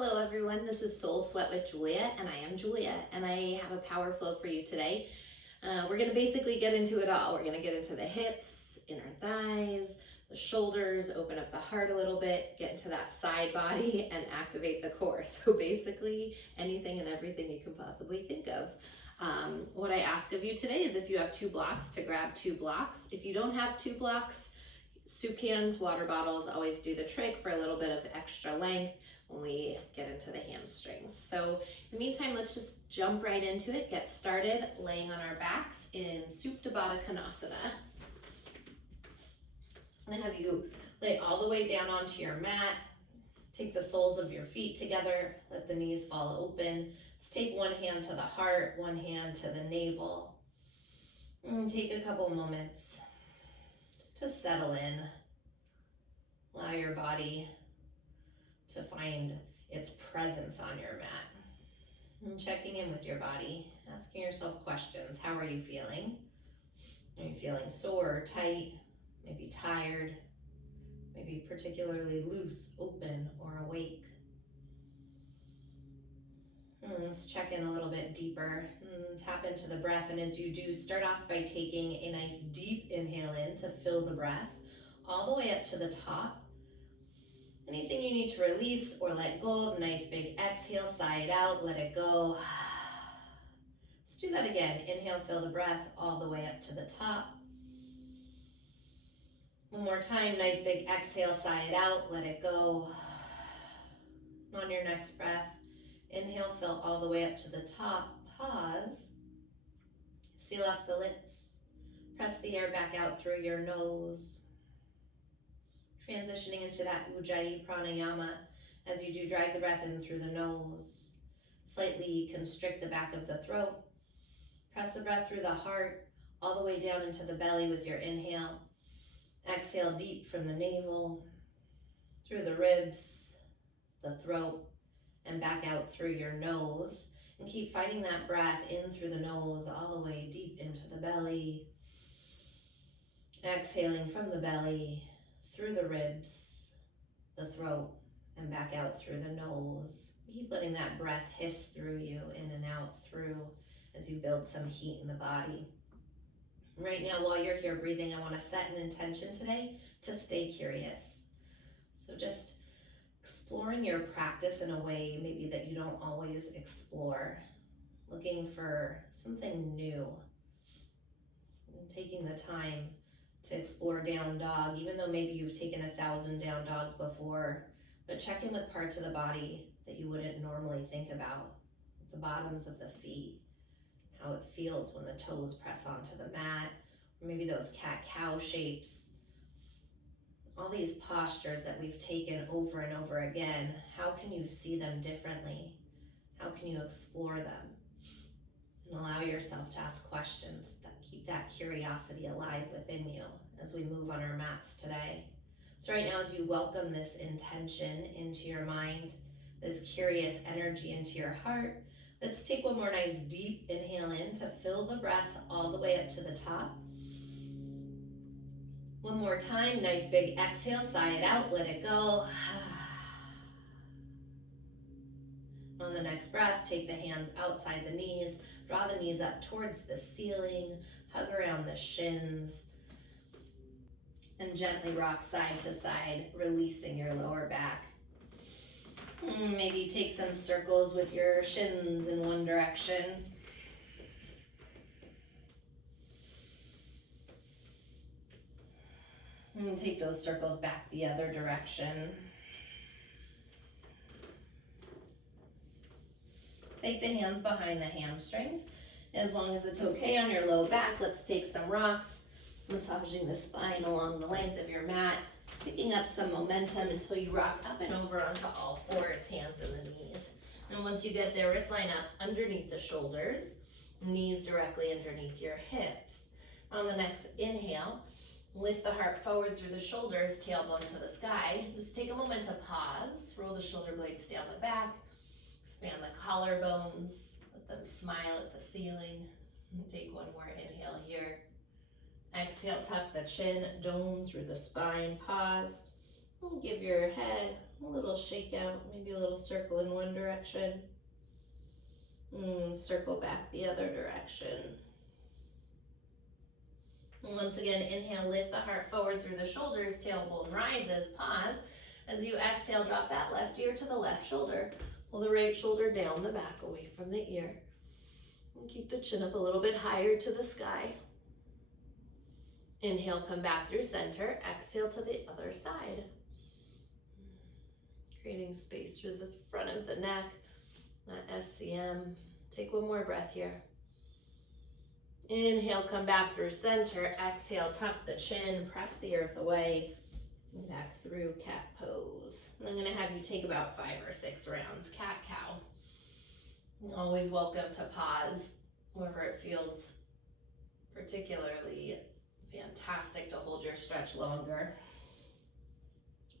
Hello everyone, this is Soul Sweat with Julia, and I am Julia, and I have a power flow for you today. We're going to basically get into it all. We're going to get into the hips, inner thighs, the shoulders, open up the heart a little bit, get into that side body, and activate the core. So basically anything and everything you can possibly think of. What I ask of you today is if you have 2 blocks, to grab 2 blocks. If you don't have 2 blocks, soup cans, water bottles always do the trick for a little bit of extra length when we get into the hamstrings. So in the meantime, let's just jump right into it, get started laying on our backs in Supta Baddha Konasana. I'm gonna have you lay all the way down onto your mat. Take the soles of your feet together, let the knees fall open. Let's take one hand to the heart, one hand to the navel. And take a couple moments just to settle in. Allow your body to find its presence on your mat. And checking in with your body, asking yourself questions. How are you feeling? Are you feeling sore, tight, maybe tired, maybe particularly loose, open, or awake? Let's check in a little bit deeper. Tap into the breath, and as you do, start off by taking a nice deep inhale in to fill the breath all the way up to the top. Anything you need to release or let go of, nice big exhale, sigh it out, let it go. Let's do that again. Inhale, fill the breath all the way up to the top. One more time, nice big exhale, sigh it out, let it go. On your next breath, inhale, fill all the way up to the top, pause. Seal off the lips. Press the air back out through your nose. Transitioning into that Ujjayi pranayama. As you do, drag the breath in through the nose. Slightly constrict the back of the throat. Press the breath through the heart, all the way down into the belly with your inhale. Exhale deep from the navel, through the ribs, the throat, and back out through your nose. And keep finding that breath in through the nose, all the way deep into the belly. Exhaling from the belly, through the ribs, the throat, and back out through the nose. Keep letting that breath hiss through you, in and out through, as you build some heat in the body. Right now, while you're here breathing, I want to set an intention today to stay curious. So just exploring your practice in a way maybe that you don't always explore. Looking for something new. And taking the time to explore down dog, even though maybe you've taken 1,000 down dogs before, but check in with parts of the body that you wouldn't normally think about. The bottoms of the feet, how it feels when the toes press onto the mat, or maybe those cat-cow shapes. All these postures that we've taken over and over again, how can you see them differently? How can you explore them? And allow yourself to ask questions that keep that curiosity alive within you as we move on our mats today. So right now, as you welcome this intention into your mind, this curious energy into your heart, let's take one more nice deep inhale in to fill the breath all the way up to the top. One more time, nice big exhale, sigh it out, let it go. On the next breath, take the hands outside the knees, draw the knees up towards the ceiling, hug around the shins, and gently rock side to side, releasing your lower back. Maybe take some circles with your shins in one direction. And take those circles back the other direction. Take the hands behind the hamstrings. As long as it's okay on your low back, let's take some rocks, massaging the spine along the length of your mat, picking up some momentum until you rock up and over onto all fours, hands and the knees. And once you get there, wrist line up underneath the shoulders, knees directly underneath your hips. On the next inhale, lift the heart forward through the shoulders, tailbone to the sky. Just take a moment to pause, roll the shoulder blades down the back, expand the collarbones, let them smile at the ceiling. And take one more inhale here. Exhale, tuck the chin, dome through the spine, pause. And give your head a little shake out, maybe a little circle in one direction. Circle back the other direction. And once again, inhale, lift the heart forward through the shoulders, tailbone rises, pause. As you exhale, drop that left ear to the left shoulder. Pull the right shoulder down the back away from the ear. And keep the chin up a little bit higher to the sky. Inhale, come back through center. Exhale to the other side. Creating space through the front of the neck, that SCM. Take one more breath here. Inhale, come back through center. Exhale, tuck the chin, press the earth away. Back through cat pose. And I'm going to have you take about 5 or 6 rounds, cat-cow. Always welcome to pause wherever it feels particularly fantastic to hold your stretch longer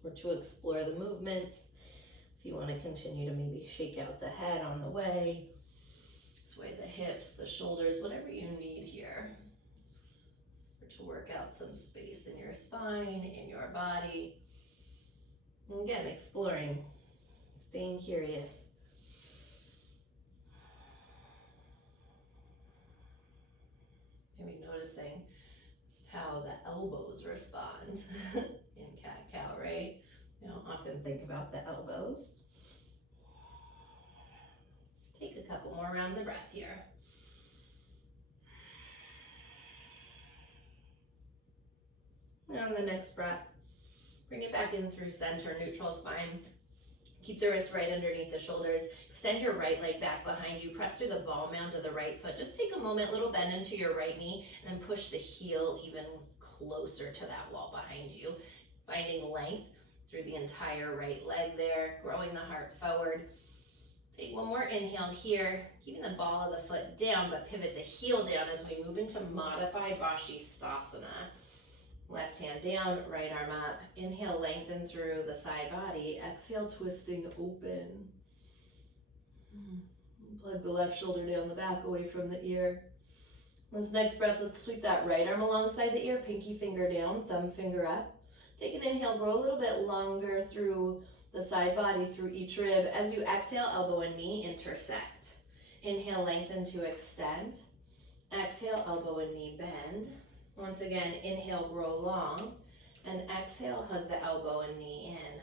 or to explore the movements. If you want to continue to maybe shake out the head on the way, sway the hips, the shoulders, whatever you need here to work out some space in your spine, in your body. And again, exploring, staying curious. Maybe noticing just how the elbows respond in cat-cow, right? You don't often think about the elbows. Let's take a couple more rounds of breath here. And on the next breath, bring it back in through center, neutral spine. Keep the wrist right underneath the shoulders. Extend your right leg back behind you. Press through the ball mound of the right foot. Just take a moment, little bend into your right knee, and then push the heel even closer to that wall behind you. Finding length through the entire right leg there, growing the heart forward. Take one more inhale here, keeping the ball of the foot down, but pivot the heel down as we move into modified Vashisthasana. Left hand down, right arm up. Inhale, lengthen through the side body. Exhale, twisting open. Plug the left shoulder down the back away from the ear. This next breath, let's sweep that right arm alongside the ear, pinky finger down, thumb finger up. Take an inhale, grow a little bit longer through the side body, through each rib. As you exhale, elbow and knee intersect. Inhale, lengthen to extend. Exhale, elbow and knee bend. Once again, inhale, grow long, and exhale, hug the elbow and knee in.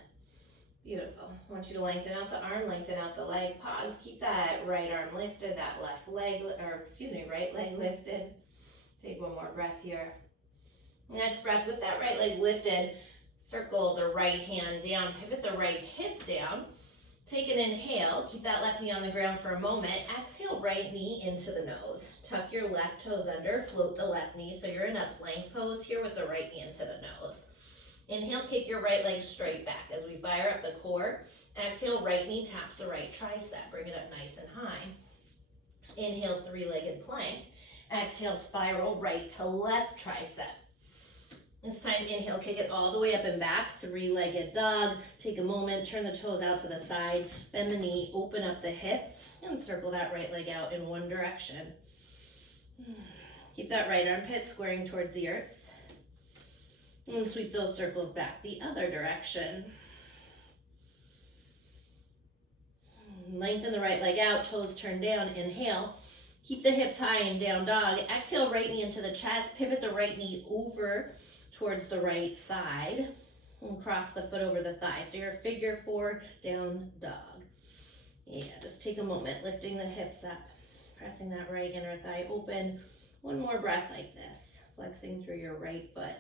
Beautiful. I want you to lengthen out the arm, lengthen out the leg. Pause. Keep that right arm lifted, that right leg lifted. Take one more breath here. Next breath with that right leg lifted. Circle the right hand down, pivot the right hip down. Take an inhale, keep that left knee on the ground for a moment. Exhale, right knee into the nose. Tuck your left toes under, float the left knee so you're in a plank pose here with the right knee into the nose. Inhale, kick your right leg straight back as we fire up the core. Exhale, right knee taps the right tricep. Bring it up nice and high. Inhale, 3-legged plank. Exhale, spiral right to left tricep. This time, inhale, kick it all the way up and back, 3-legged dog. Take a moment, turn the toes out to the side, bend the knee, open up the hip, and circle that right leg out in one direction. Keep that right armpit squaring towards the earth. And sweep those circles back the other direction. Lengthen the right leg out, toes turn down, inhale. Keep the hips high in down dog. Exhale, right knee into the chest, pivot the right knee over towards the right side and cross the foot over the thigh. So you're figure 4 down dog. Yeah, just take a moment, lifting the hips up, pressing that right inner thigh open. One more breath like this, flexing through your right foot.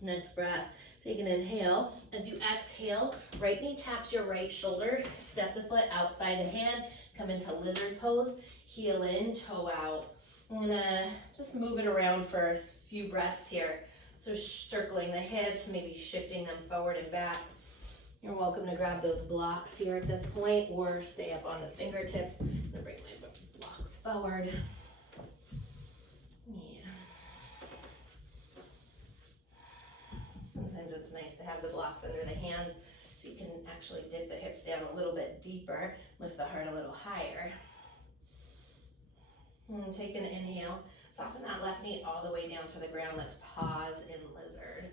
Next breath, take an inhale. As you exhale, right knee taps your right shoulder, step the foot outside the hand, come into lizard pose, heel in, toe out. I'm gonna just move it around for a few breaths here. So circling the hips, maybe shifting them forward and back. You're welcome to grab those blocks here at this point or stay up on the fingertips. I'm gonna bring my blocks forward. Yeah. Sometimes it's nice to have the blocks under the hands so you can actually dip the hips down a little bit deeper, lift the heart a little higher. And take an inhale. Soften that left knee all the way down to the ground. Let's pause in lizard.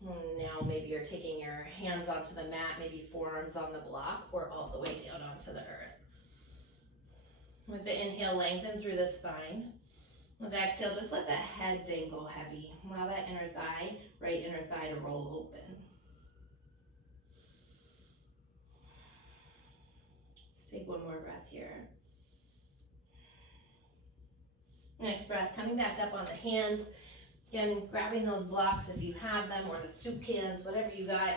Now maybe you're taking your hands onto the mat, maybe forearms on the block, or all the way down onto the earth. With the inhale, lengthen through the spine. With the exhale, just let that head dangle heavy. Allow that inner thigh, right inner thigh, to roll open. Let's take one more breath here. Next breath, coming back up on the hands. Again, grabbing those blocks if you have them, or the soup cans, whatever you got.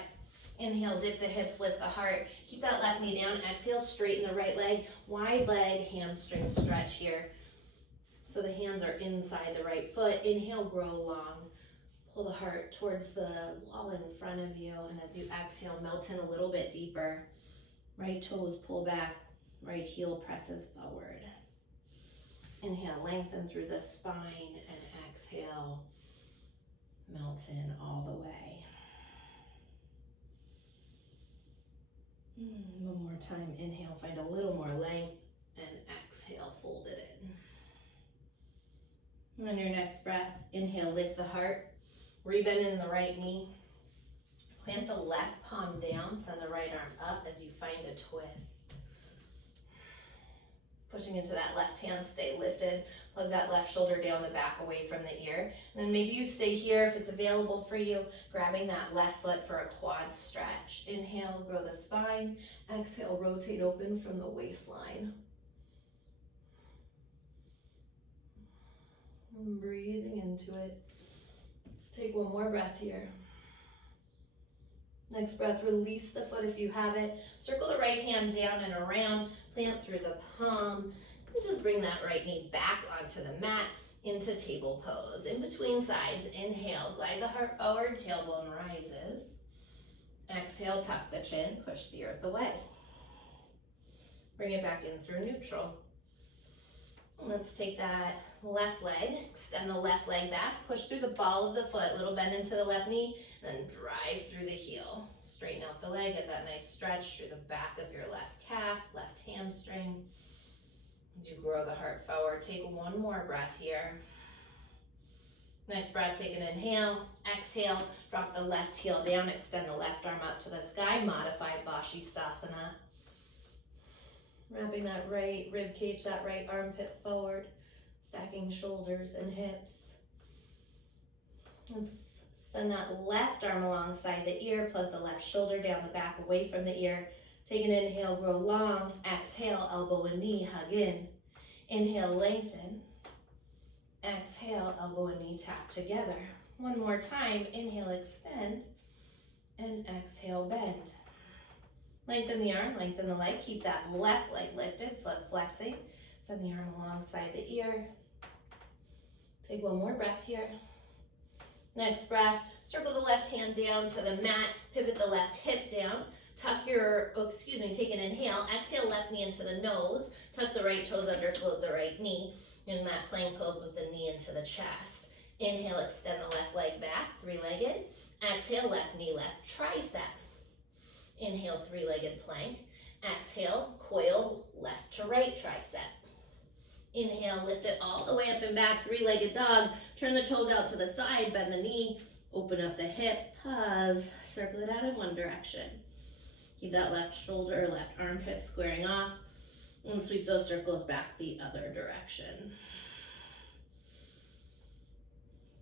Inhale, dip the hips, lift the heart. Keep that left knee down. Exhale, straighten the right leg. Wide leg, hamstring stretch here. So the hands are inside the right foot. Inhale, grow long. Pull the heart towards the wall in front of you. And as you exhale, melt in a little bit deeper. Right toes pull back. Right heel presses forward. Inhale, lengthen through the spine, and exhale, melt in all the way. One more time, inhale, find a little more length, and exhale, fold it in. On your next breath, inhale, lift the heart, rebend in the right knee, plant the left palm down, send the right arm up as you find a twist. Pushing into that left hand, stay lifted. Plug that left shoulder down the back away from the ear. And then maybe you stay here if it's available for you, grabbing that left foot for a quad stretch. Inhale, grow the spine. Exhale, rotate open from the waistline. And breathing into it. Let's take one more breath here. Next breath, release the foot if you have it. Circle the right hand down and around. Plant through the palm. And just bring that right knee back onto the mat into table pose. In between sides, inhale, glide the heart forward, tailbone rises. Exhale, tuck the chin, push the earth away. Bring it back in through neutral. Let's take that left leg, extend the left leg back, push through the ball of the foot, little bend into the left knee, then drive through the heel. Straighten out the leg, get that nice stretch through the back of your left calf, left hamstring. As you grow the heart forward, take one more breath here. Next breath, take an inhale, exhale, drop the left heel down, extend the left arm up to the sky, modified Vashisthasana. Wrapping that right rib cage, that right armpit forward, stacking shoulders and hips. Let's send that left arm alongside the ear, plug the left shoulder down the back away from the ear. Take an inhale, grow long. Exhale, elbow and knee, hug in. Inhale, lengthen. Exhale, elbow and knee tap together. One more time, inhale, extend. And exhale, bend. Lengthen the arm, lengthen the leg. Keep that left leg lifted, foot flexing. Send the arm alongside the ear. Take one more breath here. Next breath, circle the left hand down to the mat, pivot the left hip down, take an inhale, exhale left knee into the nose, tuck the right toes under, float the right knee, in that plank pose with the knee into the chest. Inhale, extend the left leg back, three-legged. Exhale, left knee, left tricep. Inhale, three-legged plank. Exhale, coil left to right tricep. Inhale, lift it all the way up and back, three-legged dog. Turn the toes out to the side, bend the knee, open up the hip, pause, circle it out in one direction. Keep that left shoulder, left armpit squaring off, and sweep those circles back the other direction.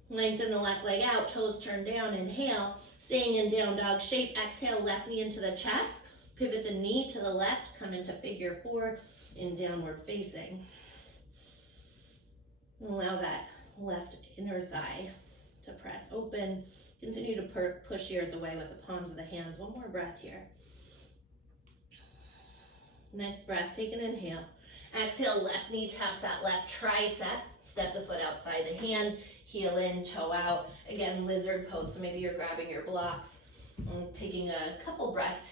Lengthen the left leg out, toes turn down, inhale, staying in down dog shape. Exhale, left knee into the chest, pivot the knee to the left, come into figure four in downward facing. Allow that left inner thigh to press open. Continue to push the earth away with the palms of the hands. One more breath here. Next breath, take an inhale. Exhale, left knee taps that left tricep. Step the foot outside the hand. Heel in, toe out. Again, lizard pose. So maybe you're grabbing your blocks and taking a couple breaths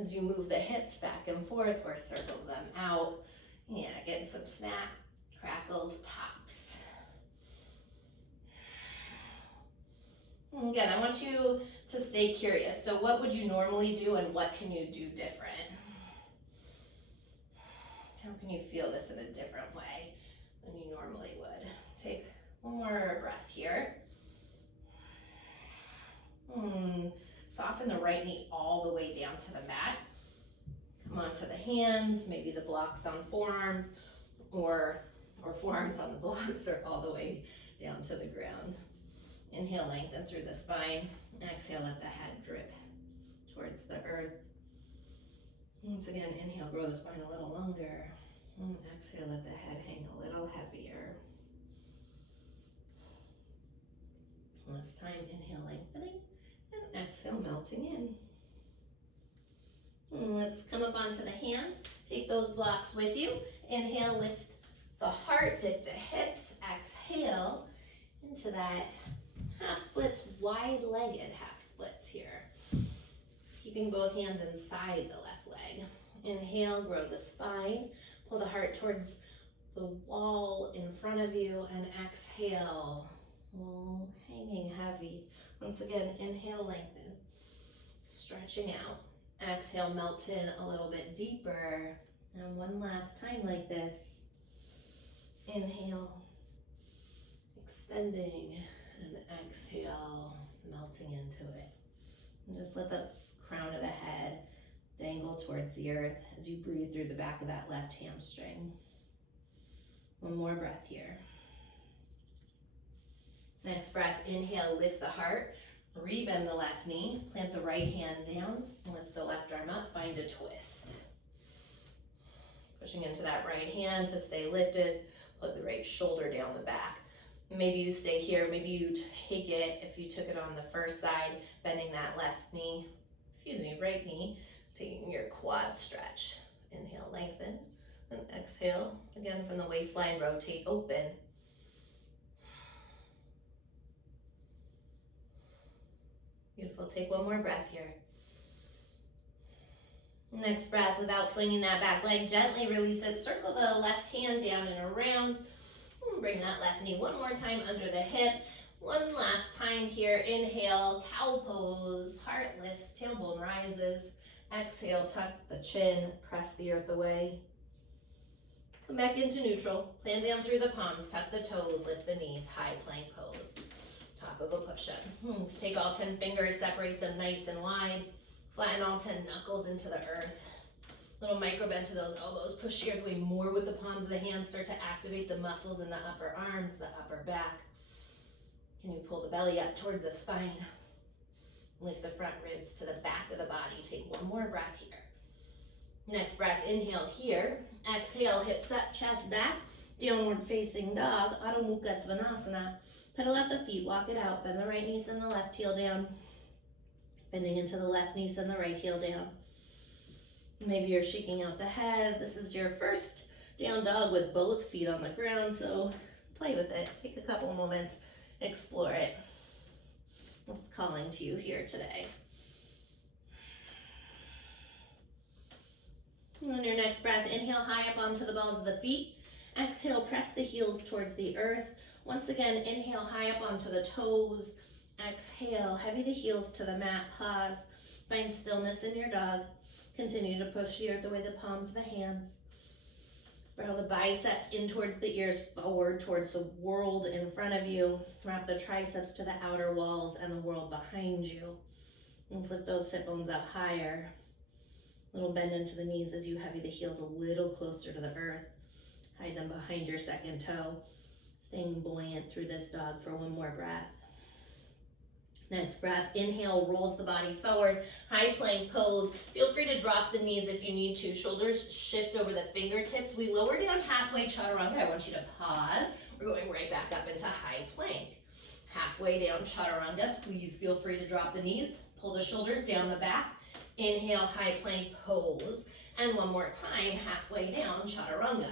as you move the hips back and forth or circle them out. Yeah, getting some snap, crackles, pops. Again, I want you to stay curious. So what would you normally do and what can you do different? How can you feel this in a different way than you normally would? Take one more breath here. Soften the right knee all the way down to the mat. Come onto the hands, maybe the blocks on forearms, or forearms on the blocks, or all the way down to the ground. Inhale, lengthen through the spine. Exhale, let the head drip towards the earth. Once again, inhale, grow the spine a little longer. And exhale, let the head hang a little heavier. Last time, inhale, lengthening, and exhale, melting in. And let's come up onto the hands. Take those blocks with you. Inhale, lift the heart, dip the hips. Exhale into that half splits, wide-legged half splits here. Keeping both hands inside the left leg. Inhale, grow the spine. Pull the heart towards the wall in front of you, and exhale, hanging heavy. Once again, inhale, lengthen, stretching out. Exhale, melt in a little bit deeper. And one last time like this. Inhale, extending, and exhale, melting into it. And just let the crown of the head dangle towards the earth as you breathe through the back of that left hamstring. One more breath here. Next breath, inhale, lift the heart, rebend the left knee, plant the right hand down, lift the left arm up, find a twist. Pushing into that right hand to stay lifted, plug the right shoulder down the back. Maybe you stay here, maybe you take it, if you took it on the first side, bending that right knee, taking your quad stretch. Inhale, lengthen, and exhale. Again, from the waistline, rotate open. Beautiful, take one more breath here. Next breath, without flinging that back leg, gently release it. Circle the left hand down and around. And bring that left knee one more time under the hip. One last time here, inhale, cow pose, heart lifts, tailbone rises. Exhale, tuck the chin, press the earth away. Come back into neutral, plant down through the palms, tuck the toes, lift the knees, high plank pose. Top of a push-up. Let's take all 10 fingers, separate them nice and wide. Flatten all 10 knuckles into the earth. Little micro bend to those elbows. Push the earth away more with the palms of the hands. Start to activate the muscles in the upper arms, the upper back. Can you pull the belly up towards the spine? Lift the front ribs to the back of the body. Take one more breath here. Next breath, inhale here. Exhale, hips up, chest back. Downward facing dog, Adho Mukha Svanasana. Pedal out the feet, walk it out. Bend the right knee, send the left heel down. Bending into the left knee, send the right heel down. Maybe you're shaking out the head. This is your first down dog with both feet on the ground, so play with it. Take a couple moments, explore it. What's calling to you here today? And on your next breath, inhale high up onto the balls of the feet. Exhale, press the heels towards the earth. Once again, inhale high up onto the toes. Exhale, heavy the heels to the mat, pause. Find stillness in your dog. Continue to push the earth away the palms of the hands. Spiral the biceps in towards the ears, forward towards the world in front of you. Wrap the triceps to the outer walls and the world behind you. Let's lift those sit bones up higher. Little bend into the knees as you heavy the heels a little closer to the earth. Hide them behind your second toe. Staying buoyant through this dog for one more breath. Next breath, inhale, rolls the body forward, high plank pose. Feel free to drop the knees if you need to. Shoulders shift over the fingertips. We lower down halfway, chaturanga. I want you to pause. We're going right back up into high plank. Halfway down, chaturanga. Please feel free to drop the knees. Pull the shoulders down the back. Inhale, high plank pose. And one more time, halfway down, chaturanga.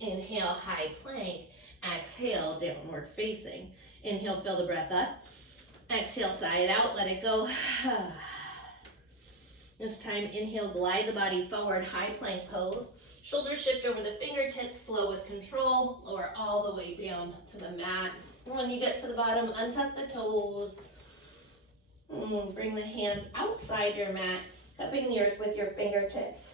Inhale, high plank. Exhale, downward facing. Inhale, fill the breath up. Exhale, sigh it out, let it go. This time, inhale, glide the body forward, high plank pose. Shoulders shift over the fingertips, slow with control. Lower all the way down to the mat. When you get to the bottom, untuck the toes. Bring the hands outside your mat, cupping the earth with your fingertips.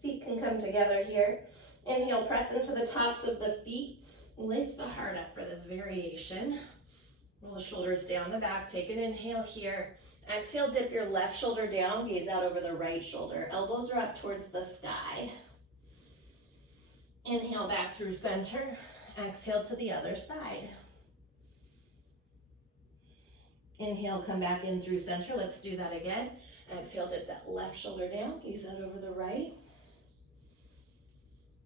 Feet can come together here. Inhale, press into the tops of the feet. Lift the heart up for this variation. Roll the shoulders down the back, take an inhale here. Exhale, dip your left shoulder down, gaze out over the right shoulder. Elbows are up towards the sky. Inhale back through center. Exhale to the other side. Inhale, come back in through center. Let's do that again. Exhale, dip that left shoulder down, gaze out over the right.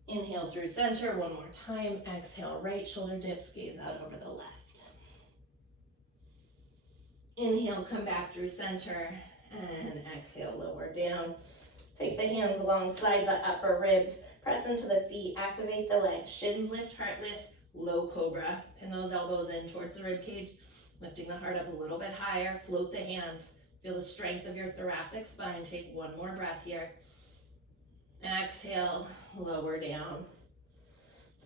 Inhale through center, one more time. Exhale, right shoulder dips, gaze out over the left. Inhale, come back through center, and exhale, lower down. Take the hands alongside the upper ribs, press into the feet, activate the legs, shins lift, heart lift, low cobra. Pin those elbows in towards the rib cage, lifting the heart up a little bit higher, float the hands. Feel the strength of your thoracic spine. Take one more breath here. Exhale, lower down.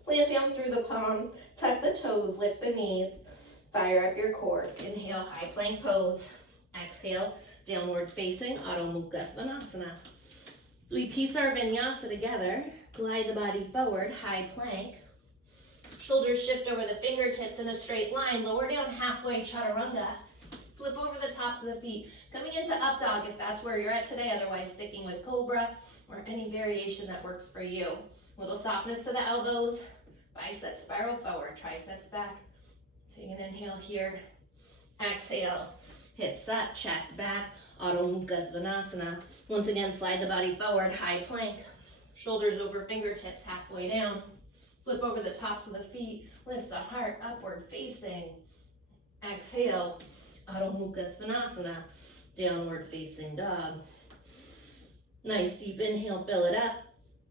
Plant down through the palms, tuck the toes, lift the knees, fire up your core. Inhale, high plank pose. Exhale, downward facing Adho Mukha Svanasana. So we piece our vinyasa together, glide the body forward, high plank. Shoulders shift over the fingertips in a straight line, lower down halfway, chaturanga. Flip over the tops of the feet, coming into up dog if that's where you're at today, otherwise sticking with cobra or any variation that works for you. Little softness to the elbows, biceps spiral forward, triceps back. Take an inhale here. Exhale, hips up, chest back, Adho Mukha Svanasana. Once again, slide the body forward, high plank. Shoulders over fingertips, halfway down. Flip over the tops of the feet, lift the heart upward facing. Exhale, Adho Mukha Svanasana, downward facing dog. Nice deep inhale, fill it up.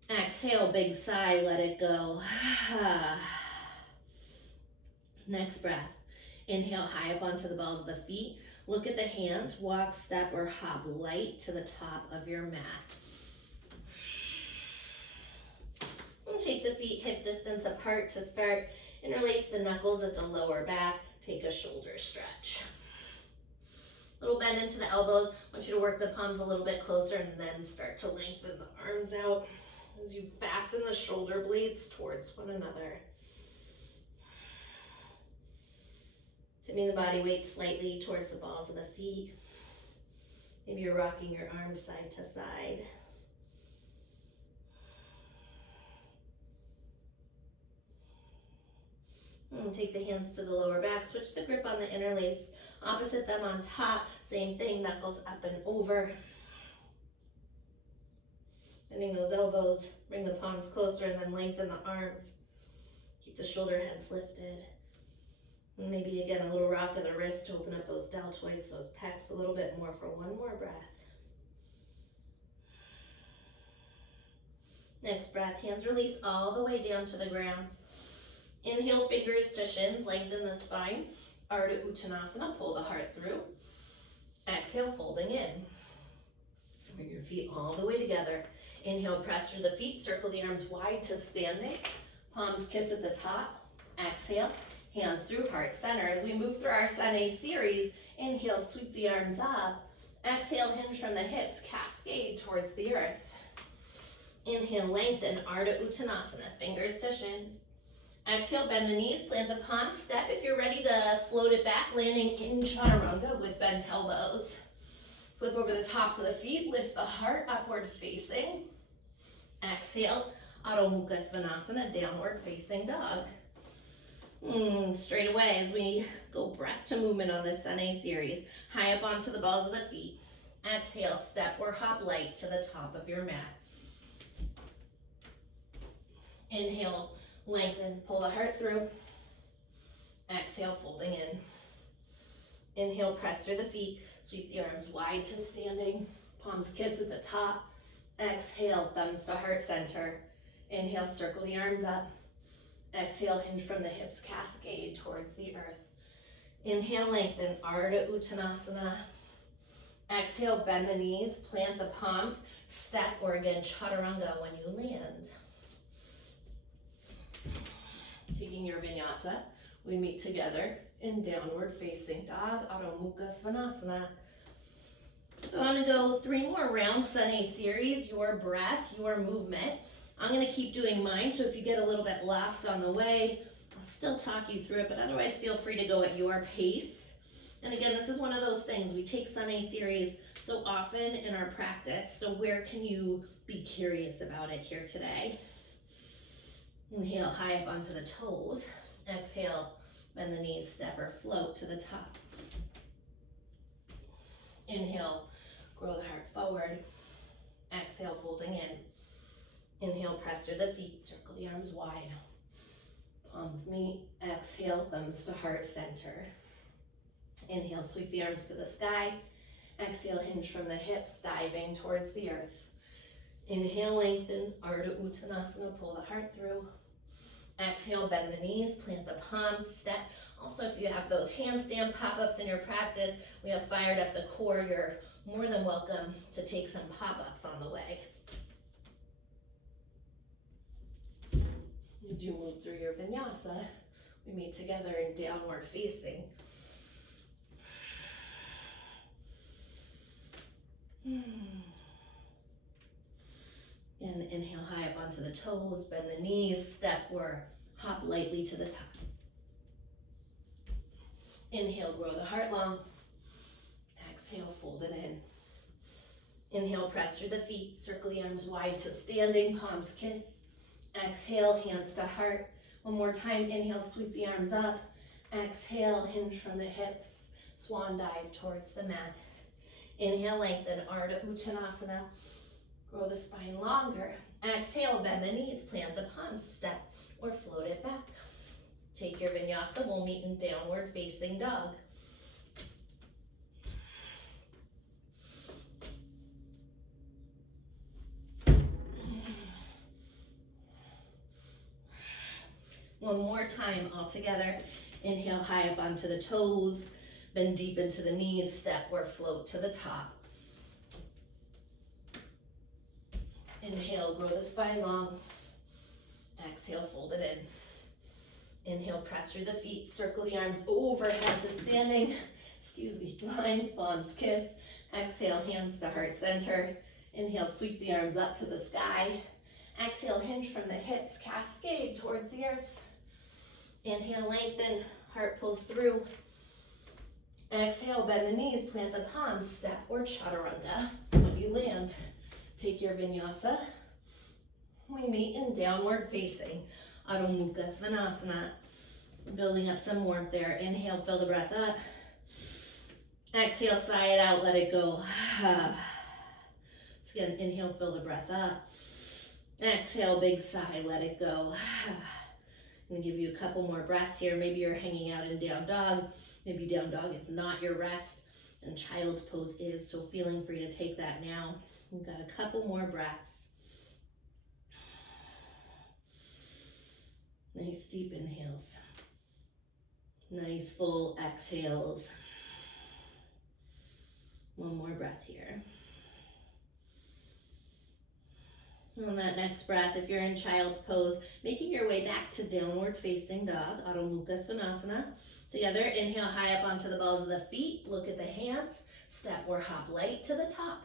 Exhale, big sigh, let it go. Next breath. Inhale, high up onto the balls of the feet. Look at the hands, walk, step, or hop light to the top of your mat. And take the feet hip distance apart to start. Interlace the knuckles at the lower back. Take a shoulder stretch. Little bend into the elbows. I want you to work the palms a little bit closer and then start to lengthen the arms out as you fasten the shoulder blades towards one another. Tipping the body weight slightly towards the balls of the feet. Maybe you're rocking your arms side to side. And take the hands to the lower back. Switch the grip on the interlace. Opposite them on top. Same thing, knuckles up and over. Bending those elbows. Bring the palms closer and then lengthen the arms. Keep the shoulder heads lifted. And maybe again a little rock of the wrist to open up those deltoids, those pecs a little bit more for one more breath. Next breath, hands release all the way down to the ground. Inhale, fingers to shins, lengthen the spine. Ardha Uttanasana, pull the heart through. Exhale, folding in. Bring your feet all the way together. Inhale, press through the feet, circle the arms wide to standing. Palms kiss at the top. Exhale, hands through heart center. As we move through our Sun A series, inhale, sweep the arms up. Exhale, hinge from the hips, cascade towards the earth. Inhale, lengthen, Ardha Uttanasana, fingers to shins. Exhale, bend the knees, plant the palms, step if you're ready to float it back, landing in chaturanga with bent elbows. Flip over the tops of the feet, lift the heart upward facing. Exhale, Adho Mukha Svanasana, downward facing dog. Straight away as we go breath to movement on this Sun A series. High up onto the balls of the feet. Exhale, step or hop light to the top of your mat. Inhale, lengthen, pull the heart through. Exhale, folding in. Inhale, press through the feet, sweep the arms wide to standing. Palms kiss at the top. Exhale, thumbs to heart center. Inhale, circle the arms up. Exhale, hinge from the hips, cascade towards the earth. Inhale, lengthen, Ardha Uttanasana. Exhale, bend the knees, plant the palms, step or again, chaturanga when you land. Taking your vinyasa, we meet together in downward facing dog, Adho Mukha Svanasana. So I'm gonna go 3 more rounds, Sun A series, your breath, your movement. I'm gonna keep doing mine, so if you get a little bit lost on the way, I'll I'll still talk you through it, but otherwise feel free to go at your pace. And again, this is one of those things, we take Sun A series so often in our practice, so where can you be curious about it here today? Inhale, high up onto the toes. Exhale, bend the knees, step or float to the top. Inhale, grow the heart forward. Exhale, folding in. Inhale, press through the feet, circle the arms wide. Palms meet. Exhale, thumbs to heart center. Inhale, sweep the arms to the sky. Exhale, hinge from the hips, diving towards the earth. Inhale, lengthen, Ardha Uttanasana, pull the heart through. Exhale, bend the knees, plant the palms, step. Also, if you have those handstand pop-ups in your practice, we have fired up the core, you're more than welcome to take some pop-ups on the way. As you move through your vinyasa, we meet together in downward facing. And inhale high up onto the toes, bend the knees, step or hop lightly to the top. Inhale, grow the heart long. Exhale, fold it in. Inhale, press through the feet, circle the arms wide to standing, palms kiss. Exhale, hands to heart. One more time, inhale, sweep the arms up. Exhale, hinge from the hips, swan dive towards the mat. Inhale, lengthen, Ardha Uttanasana. Grow the spine longer. Exhale, bend the knees, plant the palms, step or float it back. Take your vinyasa, we'll meet in downward facing dog. One more time all together. Inhale high up onto the toes, bend deep into the knees, step or float to the top. Inhale, grow the spine long. Exhale, fold it in. Inhale, press through the feet, circle the arms overhead to standing. Lines, palms kiss. Exhale, hands to heart center. Inhale, sweep the arms up to the sky. Exhale, hinge from the hips, cascade towards the earth. Inhale, lengthen, heart pulls through. Exhale, bend the knees, plant the palms, step or chaturanga. When you land, take your vinyasa. We meet in downward facing, Adho Mukha Svanasana. Building up some warmth there. Inhale, fill the breath up. Exhale, sigh it out, let it go. Again, inhale, fill the breath up. Exhale, big sigh, let it go. I'm gonna give you a couple more breaths here. Maybe you're hanging out in down dog. Maybe down dog is not your rest and child's pose is, so feeling free to take that now. We've got a couple more breaths. Nice deep inhales. Nice full exhales. One more breath here. On that next breath, if you're in child's pose, making your way back to downward facing dog, Adho Mukha Svanasana. Together, inhale high up onto the balls of the feet, look at the hands, step or hop light to the top.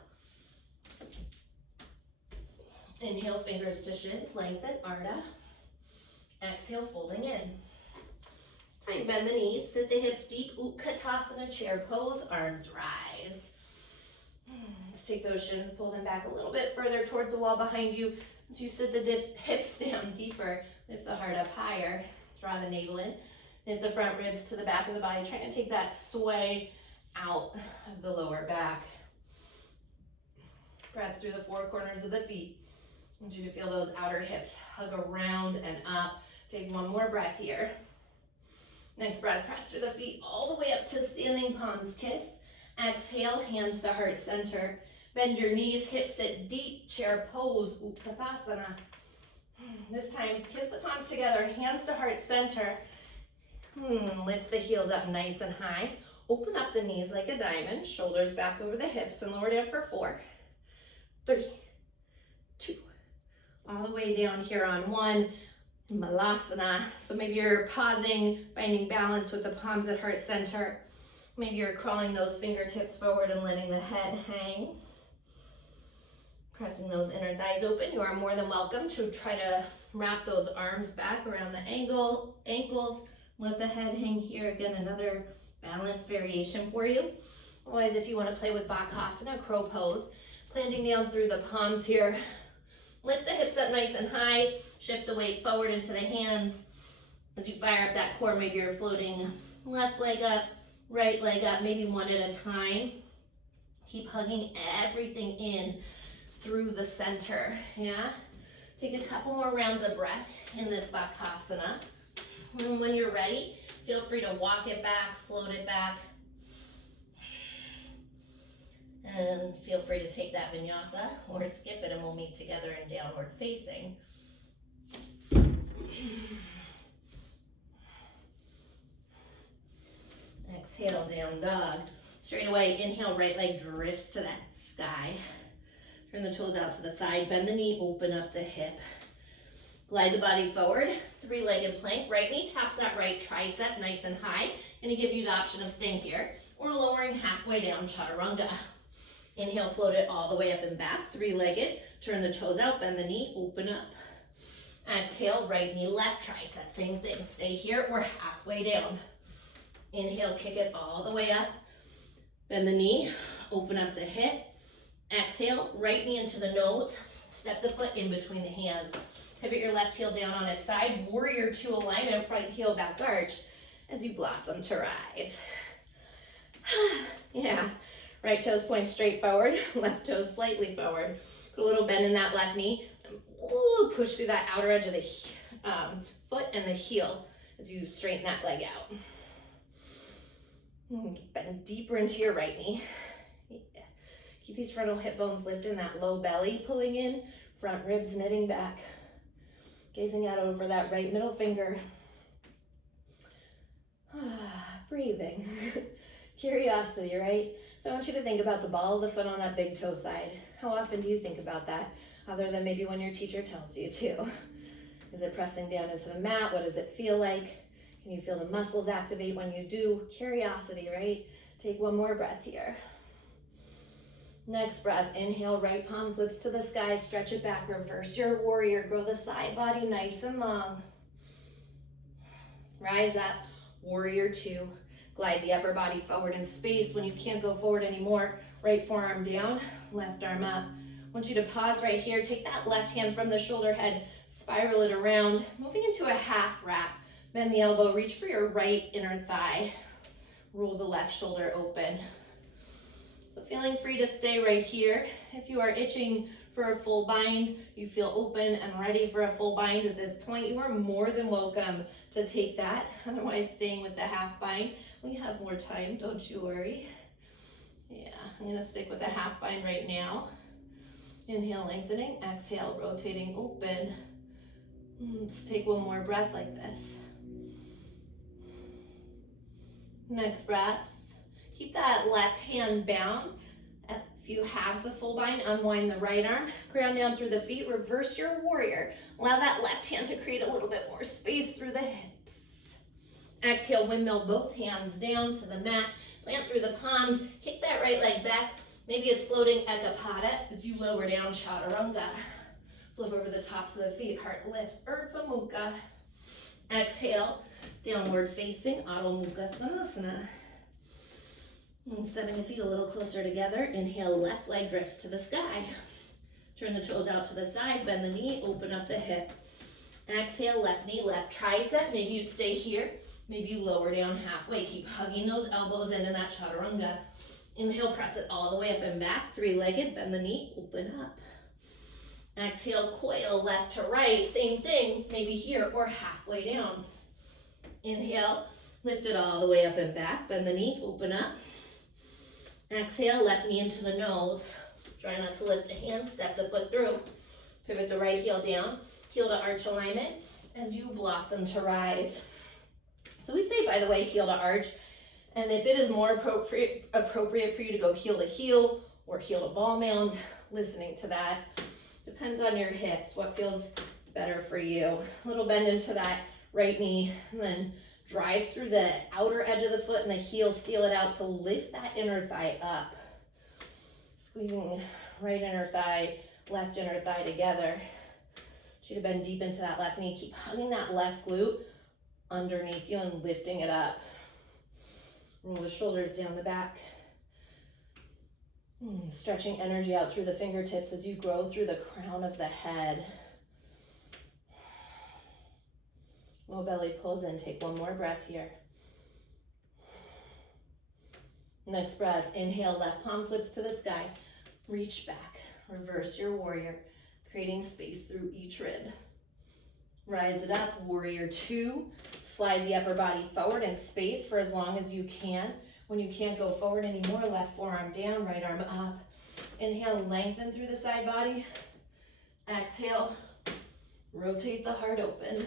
Inhale, fingers to shins, lengthen, Ardha. Exhale, folding in. It's time, bend the knees, sit the hips deep, Utkatasana, chair pose, arms rise. Let's take those shins, pull them back a little bit further towards the wall behind you. As you sit the hips down deeper, lift the heart up higher, draw the navel in, knit the front ribs to the back of the body, trying to take that sway out of the lower back. Press through the four corners of the feet. I want you to feel those outer hips hug around and up. Take one more breath here. Next breath, press through the feet all the way up to standing, palms kiss. Exhale, hands to heart center. Bend your knees, hips sit deep, chair pose, Utkatasana. This time, kiss the palms together, hands to heart center. Lift the heels up nice and high. Open up the knees like a diamond, shoulders back over the hips, and lower down for 4, 3, 2. All the way down here on 1. Malasana. So maybe you're pausing, finding balance with the palms at heart center. Maybe you're crawling those fingertips forward and letting the head hang. Pressing those inner thighs open. You are more than welcome to try to Wrap those arms back around the ankles. Let the head hang here. Again, another balance variation for you. Otherwise, if you want to play with Bakasana, crow pose, planting down through the palms here. Lift the hips up nice and high. Shift the weight forward into the hands. As you fire up that core, maybe you're floating left leg up, right leg up, maybe one at a time. Keep hugging everything in through the center, yeah? Take a couple more rounds of breath in this Bakasana. And when you're ready, feel free to walk it back, float it back. And feel free to take that vinyasa or skip it and we'll meet together in downward facing. Exhale, down dog. Straight away, inhale, right leg drifts to that sky. Turn the toes out to the side, bend the knee, open up the hip. Glide the body forward, three-legged plank. Right knee taps that right tricep nice and high. Gonna give you the option of staying here or lowering halfway down, chaturanga. Inhale, float it all the way up and back, three-legged. Turn the toes out, bend the knee, open up. Exhale, right knee, left tricep, same thing. Stay here or halfway down. Inhale, kick it all the way up. Bend the knee, open up the hip. Exhale, right knee into the nose. Step the foot in between the hands. Pivot your left heel down on its side. Warrior two alignment, front heel back arch as you blossom to rise. Yeah, right toes point straight forward, left toes slightly forward. Put a little bend in that left knee. Ooh, push through that outer edge of the foot and the heel as you straighten that leg out. Bend deeper into your right knee. Yeah. Keep these frontal hip bones lifted, that low belly pulling in, front ribs knitting back. Gazing out over that right middle finger. Breathing. Curiosity, right? So I want you to think about the ball of the foot on that big toe side. How often do you think about that? Other than maybe when your teacher tells you to. Is it pressing down into the mat? What does it feel like? Can you feel the muscles activate when you do? Curiosity, right? Take one more breath here. Next breath, inhale, right palm flips to the sky, stretch it back, reverse your warrior, grow the side body nice and long. Rise up, warrior two. Glide the upper body forward in space. When you can't go forward anymore, right forearm down, left arm up. I want you to pause right here, take that left hand from the shoulder head, spiral it around, moving into a half wrap. Bend the elbow, reach for your right inner thigh. Roll the left shoulder open. So feeling free to stay right here. If you are itching for a full bind, you feel open and ready for a full bind at this point, you are more than welcome to take that. Otherwise, staying with the half bind. We have more time, don't you worry. Yeah, I'm gonna stick with the half bind right now. Inhale, lengthening, exhale, rotating open. Let's take one more breath like this. Next breath. Keep that left hand bound. If you have the full bind, unwind the right arm, ground down through the feet, reverse your warrior. Allow that left hand to create a little bit more space through the hips. Exhale, windmill both hands down to the mat. Plant through the palms, kick that right leg back. Maybe it's floating Ekapada as you lower down Chaturanga. Flip over the tops of the feet, heart lifts, Urdhva Mukha. Exhale, downward facing, Adho Mukha Svanasana. And stepping the feet a little closer together. Inhale, left leg drifts to the sky. Turn the toes out to the side, bend the knee, open up the hip. Exhale, left knee, left tricep. Maybe you stay here. Maybe you lower down halfway. Keep hugging those elbows into that chaturanga. Inhale, press it all the way up and back. Three-legged, bend the knee, open up. Exhale, coil left to right. Same thing, maybe here or halfway down. Inhale, lift it all the way up and back. Bend the knee, open up. Exhale, left knee into the nose. Try not to lift the hand, step the foot through. Pivot the right heel down, heel to arch alignment as you blossom to rise. So we say, by the way, heel to arch. And if it is more appropriate for you to go heel to heel or heel to ball mound, listening to that. Depends on your hips, what feels better for you. A little bend into that right knee and then drive through the outer edge of the foot and the heel, seal it out to lift that inner thigh up. Squeezing right inner thigh, left inner thigh together. you to bend deep into that left knee. Keep hugging that left glute underneath you and lifting it up. Roll the shoulders down the back. Stretching energy out through the fingertips as you grow through the crown of the head. Low belly pulls in. Take one more breath here. Next breath, inhale, left palm flips to the sky. Reach back, reverse your warrior, creating space through each rib. Rise it up, warrior two. Slide the upper body forward in space for as long as you can. When you can't go forward anymore, left forearm down, right arm up. Inhale, lengthen through the side body. Exhale, rotate the heart open.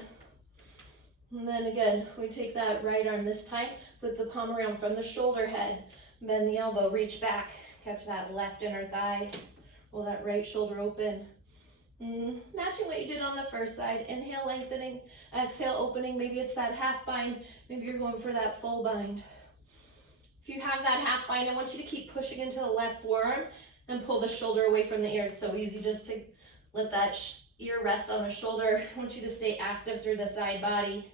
And then again, we take that right arm this time, flip the palm around from the shoulder head, bend the elbow, reach back, catch that left inner thigh, roll that right shoulder open. Matching what you did on the first side. Inhale, lengthening. Exhale, opening. Maybe it's that half bind. Maybe you're going for that full bind. If you have that half bind, I want you to keep pushing into the left forearm and pull the shoulder away from the ear. It's so easy just to let that ear rest on the shoulder. I want you to stay active through the side body.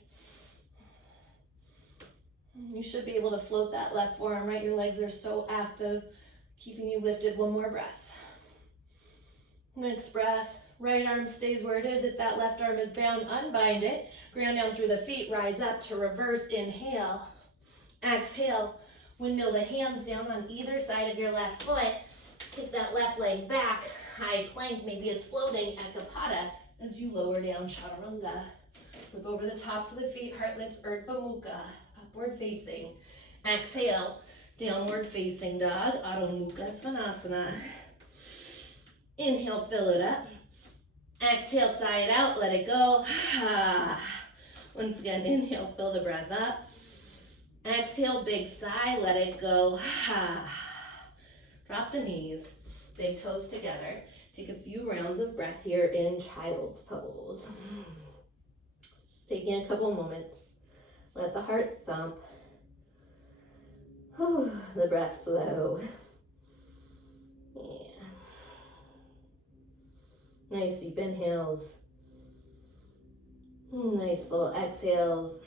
You should be able to float that left forearm, right? Your legs are so active, keeping you lifted. One more breath. Next breath. Right arm stays where it is. If that left arm is bound, unbind it. Ground down through the feet. Rise up to reverse. Inhale. Exhale. Windmill the hands down on either side of your left foot. Kick that left leg back. High plank. Maybe it's floating. Ekapada as you lower down chaturanga. Flip over the tops of the feet. Heart lifts. Urdhva Mukha. Upward facing. Exhale. Downward facing dog. Adho Mukha Svanasana. Inhale. Fill it up. Exhale, sigh it out, let it go. Once again, inhale, fill the breath up. Exhale, big sigh, let it go. Drop the knees, big toes together. Take a few rounds of breath here in child's pose. Just taking a couple moments. Let the heart thump. The breath flow. Yeah. Nice deep inhales. Nice full exhales.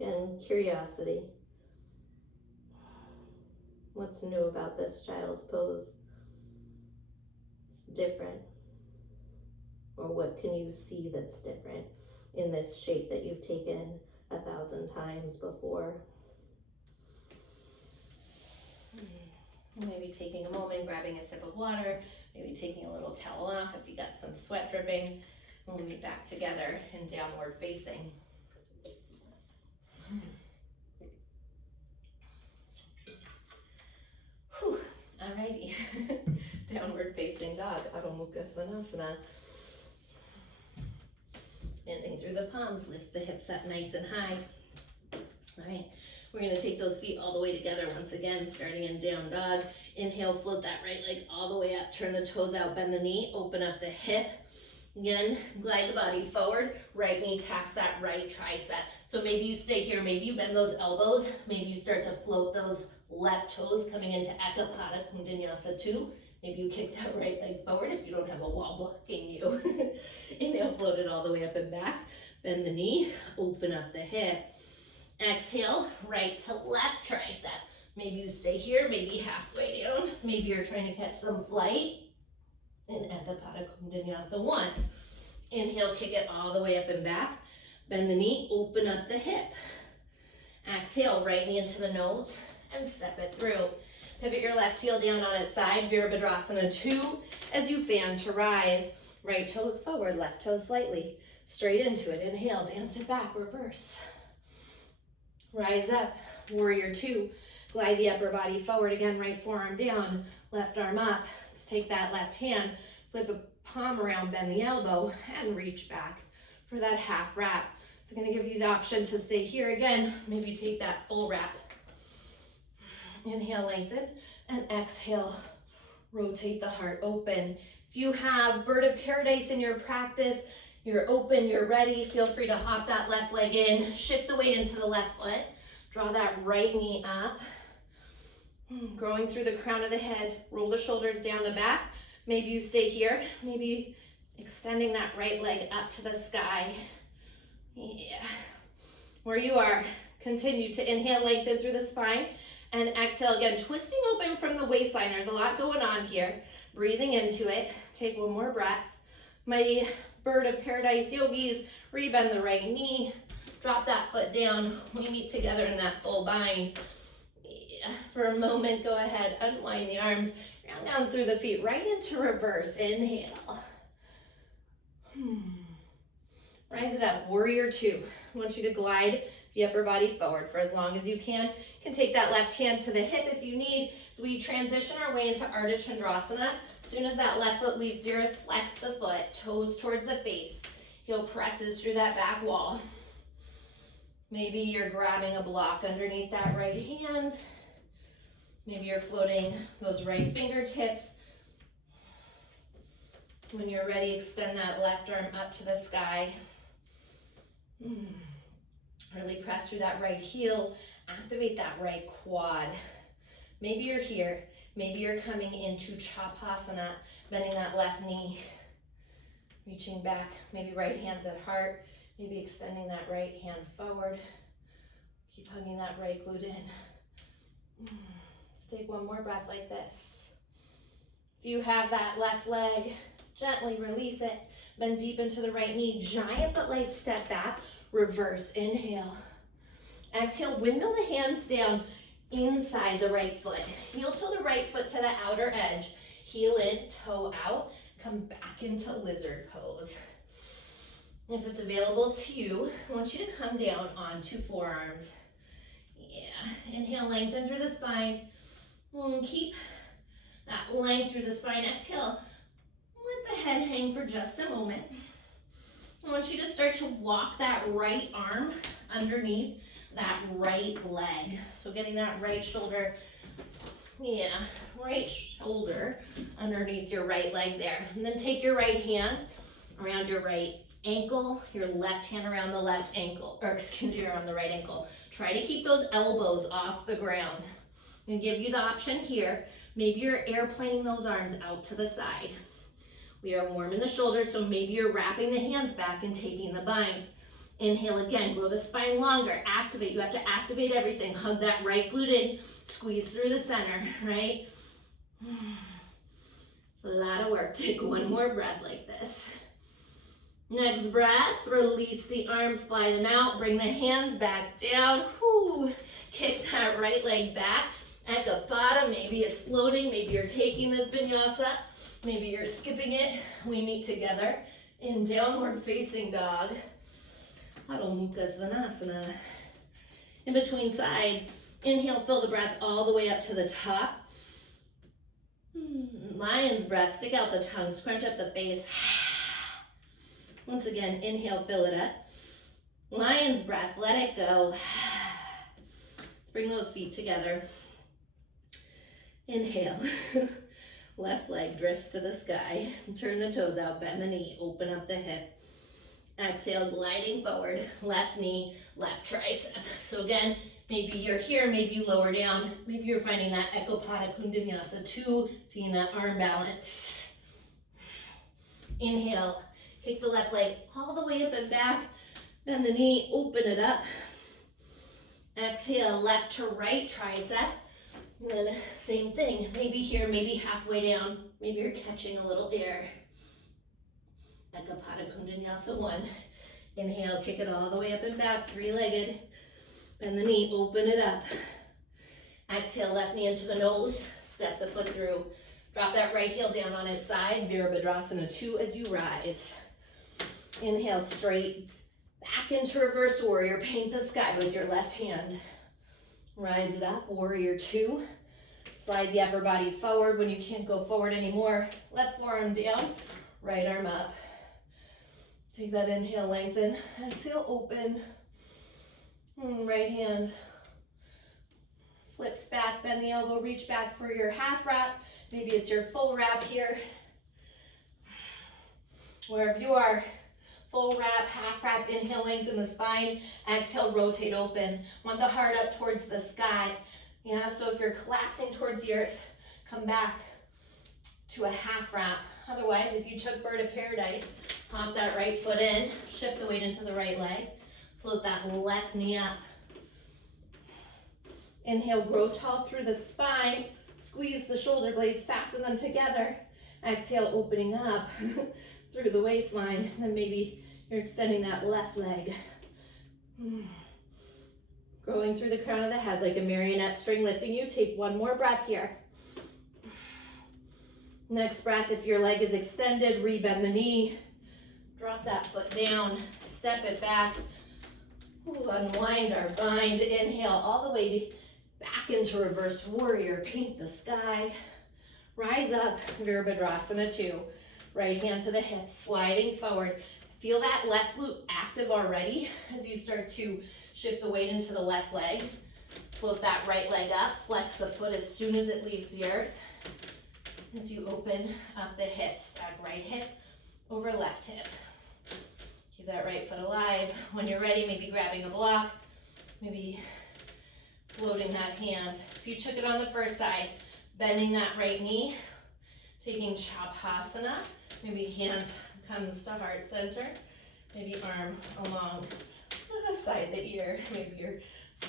And curiosity. What's new about this child's pose? It's different. Or what can you see that's different in this shape that you've taken 1,000 times before? Maybe taking a moment, grabbing a sip of water, maybe taking a little towel off if you got some sweat dripping. We'll meet back together in downward facing. Whew. Alrighty. Downward facing dog, Adho Mukha Svanasana. Bending through the palms, lift the hips up nice and high. Alright. We're going to take those feet all the way together once again, starting in down dog. Inhale, float that right leg all the way up, turn the toes out, bend the knee, open up the hip. Again, glide the body forward, right knee taps that right tricep. So maybe you stay here, maybe you bend those elbows, maybe you start to float those left toes coming into Ekapada Kundanyasa 2. Maybe you kick that right leg forward if you don't have a wall blocking you. Inhale, float it all the way up and back. Bend the knee, open up the hip. Exhale, right to left tricep. Maybe you stay here, maybe halfway down. Maybe you're trying to catch some flight in Ekapada Kundanyasa 1. Inhale, kick it all the way up and back. Bend the knee, open up the hip. Exhale, right knee into the nose and step it through. Pivot your left heel down on its side, Virabhadrasana 2. As you fan to rise, right toes forward, left toes slightly. Straight into it, inhale, dance it back, reverse. Rise up, warrior 2. Glide the upper body forward again, right forearm down, left arm up. Let's take that left hand, flip a palm around, bend the elbow, and reach back for that half wrap. So I'm gonna give you the option to stay here again, maybe take that full wrap. Inhale, lengthen, and exhale, rotate the heart open. If you have bird of paradise in your practice, you're open, you're ready, feel free to hop that left leg in, shift the weight into the left foot, draw that right knee up, Growing through the crown of the head, roll the shoulders down the back. Maybe you stay here, maybe extending that right leg up to the sky. Yeah. Where you are, continue to inhale, lengthen through the spine, and exhale again, twisting open from the waistline. There's a lot going on here. Breathing into it. Take one more breath. My bird of paradise yogis, rebend the right knee, drop that foot down. We meet together in that full bind. Yeah. For a moment, go ahead, unwind the arms, round down through the feet, right into reverse. Inhale. Rise it up, warrior two. I want you to glide the upper body forward for as long as you can. You can take that left hand to the hip if you need. So we transition our way into Ardha Chandrasana. As soon as that left foot leaves the earth, flex the foot, toes towards the face. Heel presses through that back wall. Maybe you're grabbing a block underneath that right hand. Maybe you're floating those right fingertips. When you're ready, extend that left arm up to the sky. Really press through that right heel. Activate that right quad. Maybe you're here. Maybe you're coming into Chapasana, bending that left knee. Reaching back, maybe right hand's at heart. Maybe extending that right hand forward. Keep hugging that right glute in. Let's take one more breath like this. If you have that left leg, gently release it. Bend deep into the right knee. Giant but light step back. Reverse. Inhale. Exhale. Windmill the hands down inside the right foot. Heel to the right foot to the outer edge. Heel in, toe out. Come back into lizard pose. If it's available to you, I want you to come down onto forearms. Yeah. Inhale, lengthen through the spine. Keep that length through the spine. Exhale. Let the head hang for just a moment. I want you to start to walk that right arm underneath that right leg. So getting that right shoulder, right shoulder underneath your right leg there. And then take your right hand around your right ankle, your left hand around the left ankle, or excuse me, around the right ankle. Try to keep those elbows off the ground. I'm gonna give you the option here. Maybe you're airplaning those arms out to the side. We are warming the shoulders, so maybe you're wrapping the hands back and taking the bind. Inhale again, grow the spine longer, activate. You have to activate everything. Hug that right glute in, squeeze through the center, right? It's a lot of work. Take one more breath like this. Next breath, release the arms, fly them out, bring the hands back down. Whew. Kick that right leg back. Ekapada, maybe it's floating, maybe you're taking this vinyasa. Maybe you're skipping it. We meet together in downward facing dog. Adho Mukha Svanasana. In between sides, inhale, fill the breath all the way up to the top. Lion's breath, stick out the tongue, scrunch up the face. Once again, inhale, fill it up. Lion's breath, let it go. Let's bring those feet together. Inhale. Left leg drifts to the sky. Turn the toes out, bend the knee, open up the hip. Exhale, gliding forward, left knee, left tricep. So again, maybe you're here, maybe you lower down. Maybe you're finding that Ekapada Kundanyasa 2, taking that arm balance. Inhale, kick the left leg all the way up and back. Bend the knee, open it up. Exhale, left to right tricep. And then same thing, maybe here, maybe halfway down, maybe you're catching a little air. Ekapada Kundanyasa 1. Inhale, kick it all the way up and back, three-legged. Bend the knee, open it up. Exhale, left knee into the nose, step the foot through. Drop that right heel down on its side, Virabhadrasana 2 as you rise. Inhale, straight, back into reverse warrior, paint the sky with your left hand. Rise it up, warrior 2. Slide the upper body forward when you can't go forward anymore. Left forearm down, right arm up. Take that inhale, lengthen. Exhale, open. Right hand flips back, bend the elbow, reach back for your half wrap. Maybe it's your full wrap here. Wherever you are, full wrap, half wrap, inhale, lengthen the spine. Exhale, rotate open. Want the heart up towards the sky. Yeah, so if you're collapsing towards the earth, come back to a half wrap. Otherwise, if you took bird of paradise, hop that right foot in, shift the weight into the right leg, float that left knee up. Inhale, grow tall through the spine, squeeze the shoulder blades, fasten them together. Exhale, opening up through the waistline, and then maybe you're extending that left leg. Growing through the crown of the head like a marionette string lifting you. Take one more breath here. Next breath, if your leg is extended, rebend the knee. Drop that foot down, step it back. Ooh, unwind our bind. Inhale all the way back into reverse warrior. Paint the sky. Rise up, Virabhadrasana 2. Right hand to the hip, sliding forward. Feel that left glute active already as you start to shift the weight into the left leg. Float that right leg up. Flex the foot as soon as it leaves the earth. As you open up the hip, stack right hip over left hip. Keep that right foot alive. When you're ready, maybe grabbing a block, maybe floating that hand. If you took it on the first side, bending that right knee, taking Chapasana, maybe hand comes to heart center, maybe arm along the side of the ear. Maybe you're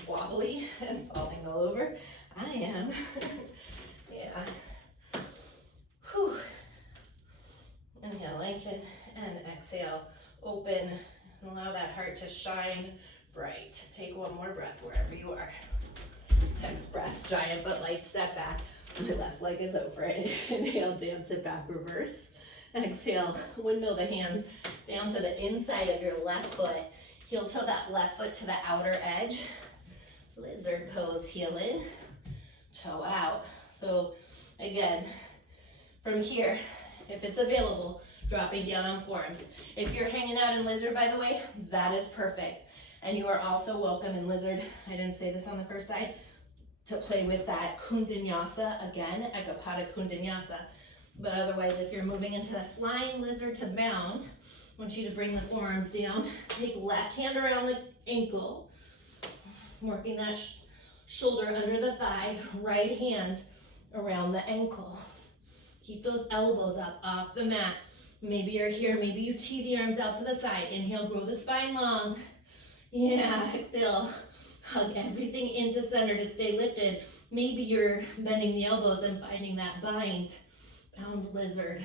wobbly and falling all over. I am. Yeah. Whew. Inhale, lengthen, and exhale, open, and allow that heart to shine bright. Take one more breath wherever you are. Next breath, giant but light step back. My left leg is over it. Inhale, dance it back, reverse. Exhale, windmill the hands down to the inside of your left foot. Heel toe that left foot to the outer edge. Lizard pose, heel in, toe out. So again, from here, if it's available, dropping down on forearms. If you're hanging out in lizard, by the way, that is perfect. And you are also welcome in lizard, I didn't say this on the first side, to play with that Kundanyasa, again, Ekapada Kundanyasa. But otherwise, if you're moving into the flying lizard to bound, I want you to bring the forearms down. Take left hand around the ankle, working that shoulder under the thigh, right hand around the ankle. Keep those elbows up off the mat. Maybe you're here, maybe you tee the arms out to the side. Inhale, grow the spine long. Yeah, exhale, hug everything into center to stay lifted. Maybe you're bending the elbows and finding that bind, bound lizard.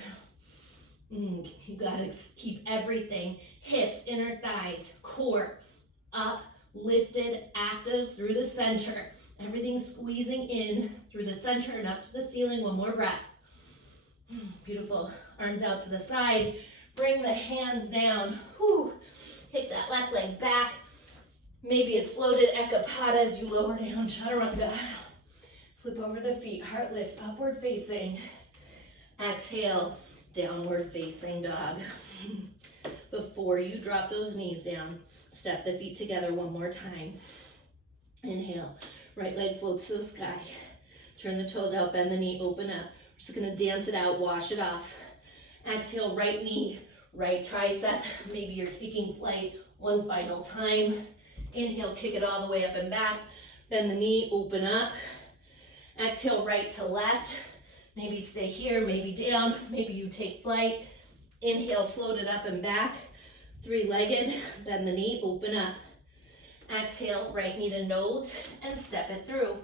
You gotta keep everything, hips, inner thighs, core, up, lifted, active through the center. Everything squeezing in through the center and up to the ceiling. One more breath. Beautiful. Arms out to the side. Bring the hands down. Whew. Kick that left leg back. Maybe it's floated Ekapada as you lower down, Chaturanga. Flip over the feet, heart lifts, upward facing. Exhale, downward facing dog. Before you drop those knees down, step the feet together one more time. Inhale, right leg floats to the sky. Turn the toes out, bend the knee, open up. We're just gonna dance it out, wash it off. Exhale, right knee, right tricep. Maybe you're taking flight one final time. Inhale, kick it all the way up and back. Bend the knee, open up. Exhale, right to left. Maybe stay here, maybe down. Maybe you take flight. Inhale, float it up and back. Three-legged, bend the knee, open up. Exhale, right knee to nose and step it through.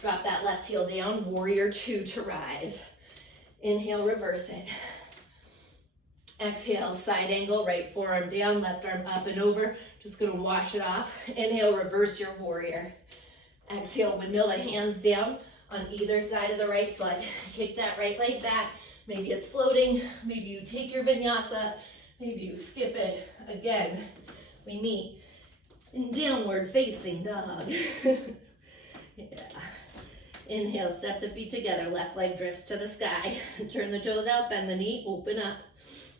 Drop that left heel down, warrior 2 to rise. Inhale, reverse it. Exhale, side angle, right forearm down, left arm up and over. Just gonna wash it off. Inhale, reverse your warrior. Exhale, windmill the hands down on either side of the right foot. Kick that right leg back. Maybe it's floating. Maybe you take your vinyasa. Maybe you skip it. Again, we meet in downward facing dog. Yeah. Inhale, step the feet together. Left leg drifts to the sky. Turn the toes out, bend the knee, open up.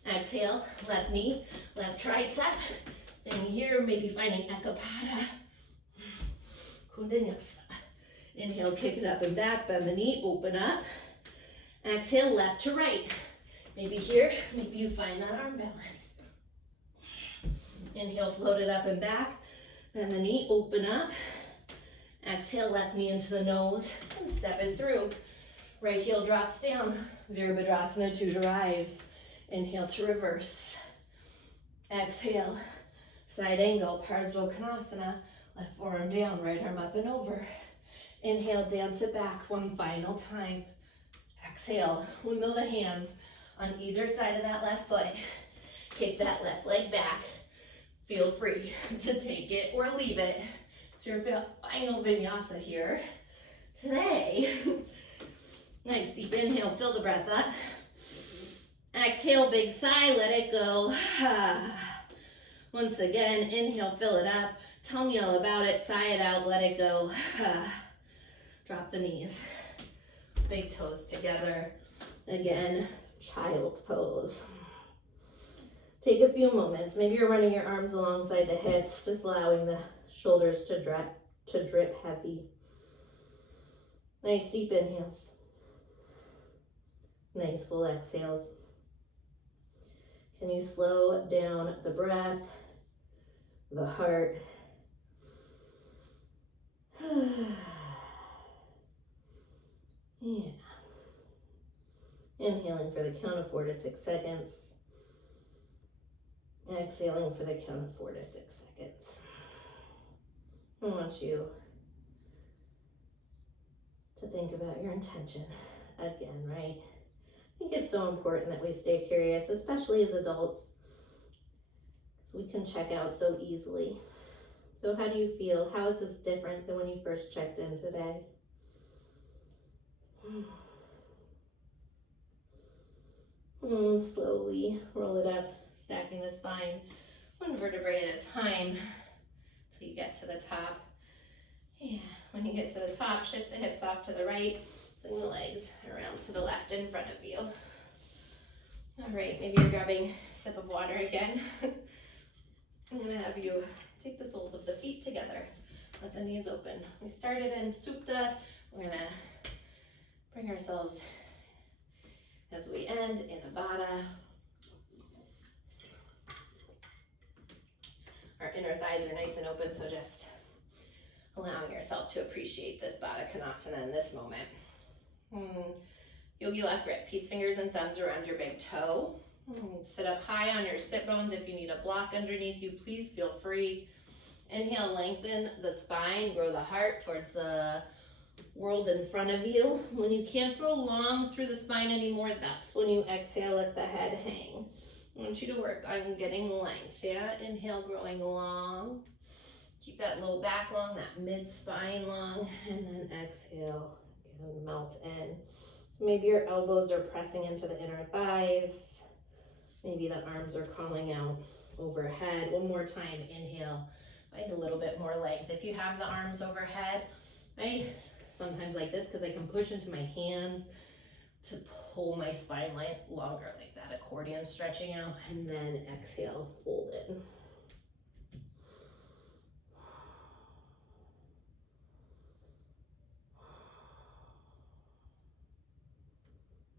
Exhale, left knee, left tricep. Staying here, maybe finding Ekapada. Kundanyasa. Inhale, kick it up and back, bend the knee, open up. Exhale, left to right. Maybe here, maybe you find that arm balance. Inhale, float it up and back. Bend the knee, open up. Exhale, left knee into the nose and step it through. Right heel drops down. Virabhadrasana 2 to rise. Inhale to reverse. Exhale, side angle, Parsva Konasana. Left forearm down, right arm up and over. Inhale, dance it back one final time. Exhale, windmill the hands on either side of that left foot. Kick that left leg back. Feel free to take it or leave it. It's your final vinyasa here today. Nice deep inhale, fill the breath up. Exhale, big sigh, let it go. Once again, inhale, fill it up. Tell me all about it, sigh it out, let it go. Drop the knees. Big toes together. Again, child's pose. Take a few moments. Maybe you're running your arms alongside the hips, just allowing the shoulders to drip heavy. Nice deep inhales. Nice full exhales. Can you slow down the breath, the heart? Yeah. Inhaling for the count of 4 to 6 seconds. Exhaling for the count of 4 to 6 seconds. I want you to think about your intention again, right? I think it's so important that we stay curious, especially as adults, because we can check out so easily. So how do you feel? How is this different than when you first checked in today? Slowly roll it up, stacking the spine one vertebrae at a time till you get to the top. Yeah, when you get to the top, shift the hips off to the right, swing the legs around to the left in front of you. All right, maybe you're grabbing a sip of water again. I'm gonna have you take the soles of the feet together. Let the knees open. We started in Supta. We're gonna bring ourselves as we end in Avada. Our inner thighs are nice and open, so just allowing yourself to appreciate this Baddha Konasana in this moment. Yogi left grip, peace fingers and thumbs around your big toe. Sit up high on your sit bones. If you need a block underneath you, please feel free. Inhale, lengthen the spine, grow the heart towards the world in front of you. When you can't grow long through the spine anymore, that's when you exhale, let the head hang. I want you to work on getting length, yeah? Inhale, growing long. Keep that low back long, that mid-spine long, and then exhale, again, melt in. So maybe your elbows are pressing into the inner thighs. Maybe the arms are calling out overhead. One more time, inhale, find a little bit more length. If you have the arms overhead, I sometimes like this because I can push into my hands to pull my spine longer, like that accordion stretching out, and then exhale, fold it.